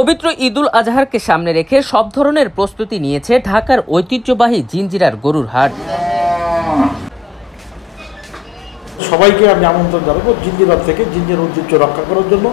পবিত্র ঈদুল আজহারকে সামনে রেখে সব ধরনের প্রস্তুতি নিয়েছে ঢাকার ঐতিহ্যবাহী জিঞ্জিরার গরুর হাট। সবাইকে আমি আমন্ত্রণ জানাবো জিঞ্জিরা থেকে জিঞ্জিরার ঐতিহ্য রক্ষা করার জন্য,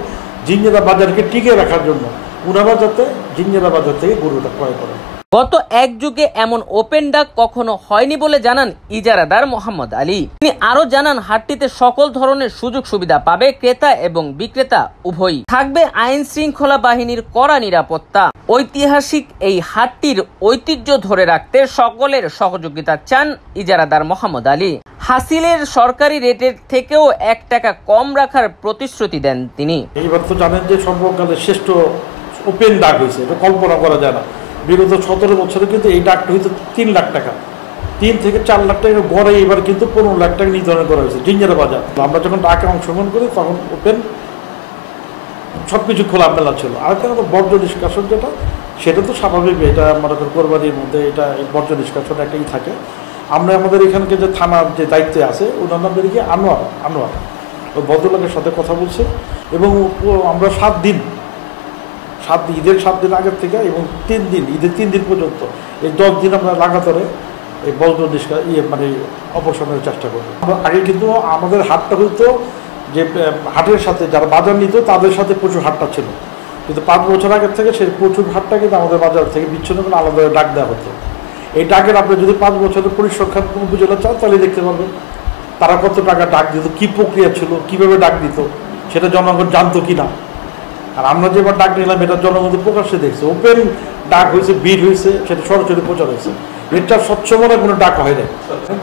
জিঞ্জিরা বাজারকে টিকে রাখার জন্য ওনারা যাতে জিঞ্জিরা বাজার থেকে গরুটা ক্রয় করেন। গত এক যুগে এমন ওপেন ডাক কখনো হয়নি বলে জানান ইজারাদার মোহাম্মদ আলী। তিনি আরো জানান হাটটিতে সকল ধরনের সুযোগ সুবিধা পাবে ক্রেতা এবং বিক্রেতা উভয়ই। থাকবে আইন শৃঙ্খলা বাহিনীর কড়া নিরাপত্তা। ঐতিহাসিক এই হাটটির ঐতিহ্য ধরে রাখতে সকলের সহযোগিতা চান ইজারাদার মোহাম্মদ আলী। হাসিলের সরকারি রেটের থেকেও 1 টাকা কম রাখার প্রতিশ্রুতি দেন তিনি। এইবার তো জানেন যে সর্বকালের শ্রেষ্ঠ ওপেন ডাক হয়েছে, এটা কল্পনা করা যায় না। বিগত 17 বছরে কিন্তু এই ডাকটা হয়তো 3 লাখ টাকা, 3 থেকে 4 লাখ টাকা গড়ে এবার কিন্তু 15 লাখ টাকা নির্ধারণ করা হয়েছে জিঞ্জিরা বাজার। আমরা যখন ডাকে অংশগ্রহণ করি তখন ওপেন সবকিছু খোলামেলা ছিল। আর একটা বর্জ্য নিষ্কাশন যেটা, সেটা তো স্বাভাবিক, এটা মনে করেন কোরবানির মধ্যে এটা বর্জ্য নিষ্কাশন একটাই থাকে। আমরা আমাদের এখানকে যে থানার যে দায়িত্বে আছে ওনার নাম বেরিয়ে আনোয়ার ওই ভদ্রলোকের সাথে কথা বলছে এবং আমরা 7 দিন ঈদের 7 দিন আগের থেকে এবং 3 দিন ঈদের 3 দিন পর্যন্ত এই 10 দিন আমরা লাগাতারে এই বর্জ্য মানে অপসারণের চেষ্টা করবো। আগে কিন্তু আমাদের হাটটা হইতো যে হাটের সাথে যারা বাজার নিত তাদের সাথে প্রচুর হাটটা ছিল, কিন্তু 5 বছর আগের থেকে সেই প্রচুর হাটটা কিন্তু আমাদের বাজার থেকে বিচ্ছিন্ন করে আলাদা ডাক দেওয়া হতো। এই ডাকের আপনি যদি 5 বছরের পরিসংখ্যান উপজেলা চান তাহলে দেখতে পারবেন তারা কত টাকা ডাক দিত, কী প্রক্রিয়া ছিল, কীভাবে ডাক দিত, সেটা জনগণ জানতো কি না। আর আমরা যেবার ডাক নিলাম এটা জনগণ প্রকাশ্যে দেখছে, ওপেন ডাক হয়েছে, ভিড় হয়েছে, সেটা সরাসরি প্রচার হয়েছে। এটা স্বচ্ছমনে কোনো ডাক হয় না।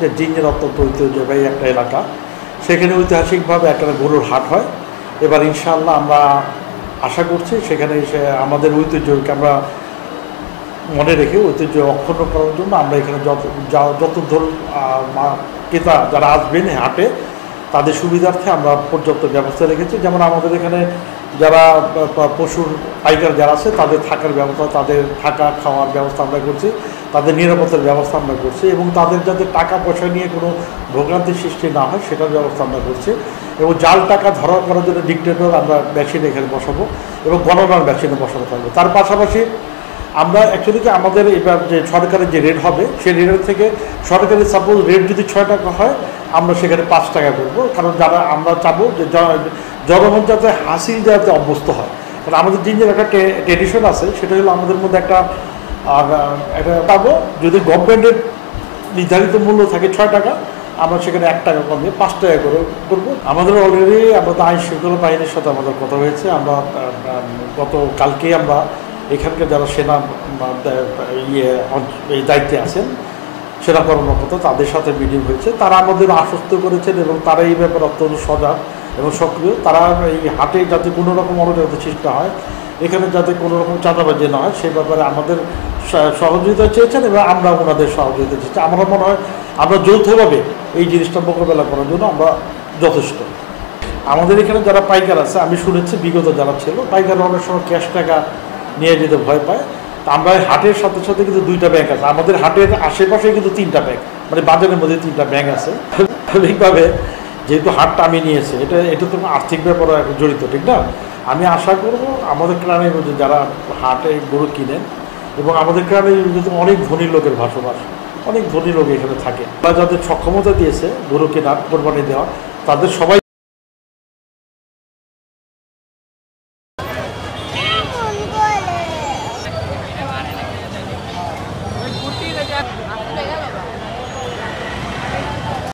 যে জিঞ্জিরা অত্যন্ত ঐতিহ্যবাহী একটা এলাকা, সেখানে ঐতিহাসিকভাবে একটা গরুর হাট হয়। এবার ইনশাআল্লাহ আমরা আশা করছি সেখানে এসে আমাদের ঐতিহ্যকে আমরা মনে রেখে ঐতিহ্য অক্ষুণ্ণ করার জন্য আমরা এখানে যত ধরুন ক্রেতা যারা আসবেন হাটে তাদের সুবিধার্থে আমরা পর্যাপ্ত ব্যবস্থা রেখেছি। যেমন আমাদের এখানে যারা পশুর পাইকার যারা আছে তাদের থাকার ব্যবস্থা, তাদের থাকা খাওয়ার ব্যবস্থা আমরা করছি, তাদের নিরাপত্তার ব্যবস্থা আমরা করছি এবং তাদের যাতে টাকা পয়সা নিয়ে কোনো ভোগান্তির সৃষ্টি না হয় সেটার ব্যবস্থা আমরা করছি। এবং জাল টাকা ধরা করার জন্য ডিক্টেটর আমরা মেশিন এখানে বসাবো এবং গণনার মেশিনে বসানো থাকবে। তার পাশাপাশি আমরা অ্যাকচুয়ালি কি আমাদের এবার যে সরকারের যে রেট হবে সেই রেটের থেকে সরকারি সাপোজ রেট যদি 6 টাকা হয় আমরা সেখানে 5 টাকা করবো, কারণ যারা আমরা চাবো যে জনগণ যাতে হাসিল যাতে অভ্যস্ত হয়। কারণ আমাদের জিঞ্জিরার একটা ট্রেডিশন আছে, সেটা হলো আমাদের মধ্যে একটা পাবো যদি গভর্নমেন্টের নির্ধারিত মূল্য থাকে 6 টাকা, আমরা সেখানে 1 টাকা কমিয়ে 5 টাকা করে করবো। আমাদের অলরেডি আমাদের আইন শৃঙ্খলা বাহিনীর সাথে আমাদের কথা হয়েছে। আমরা কালকেই আমরা এখানকার যারা সেনা এই দায়িত্বে আছেন সেনা কর্মকর্তা তাদের সাথে মিটিং হয়েছে, তারা আমাদের আশ্বস্ত করেছেন এবং তারা এই ব্যাপারে অত্যন্ত সজাগ এবং সক্রিয়। তারা এই হাটে যাতে কোনো রকম অরাজকতা সৃষ্টি হয়, এখানে যাতে কোনো রকম চাঁদাবাজি না হয় সে ব্যাপারে আমাদের সহযোগিতা চেয়েছেন এবং আমরা ওনাদের সহযোগিতা চেয়েছি। আমার মনে হয় আমরা যৌথভাবে এই জিনিসটা মোকাবেলা করার জন্য আমরা যথেষ্ট। আমাদের এখানে যারা পাইকার আছে আমি শুনেছি বিগত যারা ছিল পাইকার অনেক সময় ক্যাশ টাকা নিয়ে যেতে ভয় পায়। আমরা হাটের সাথে সাথে কিন্তু 2টা ব্যাংক আছে, আমাদের হাটের আশেপাশে কিন্তু 3টা ব্যাংক, মানে বাজারের মধ্যে 3টা ব্যাংক আছে। স্বাভাবিকভাবে যেহেতু হাটটা আমি নিয়েছি এটা তো আর্থিক ব্যাপারে জড়িত, ঠিক না? আমি আশা করব আমাদের গ্রামের মধ্যে যারা হাটে গরু কিনেন এবং আমাদের গ্রামে কিন্তু অনেক ধনী লোকের বসবাস, অনেক ধনী লোক এখানে থাকে, তারা যাদের সক্ষমতা দিয়েছে গরু কেনার কোরবানি দেওয়া তাদের সবাই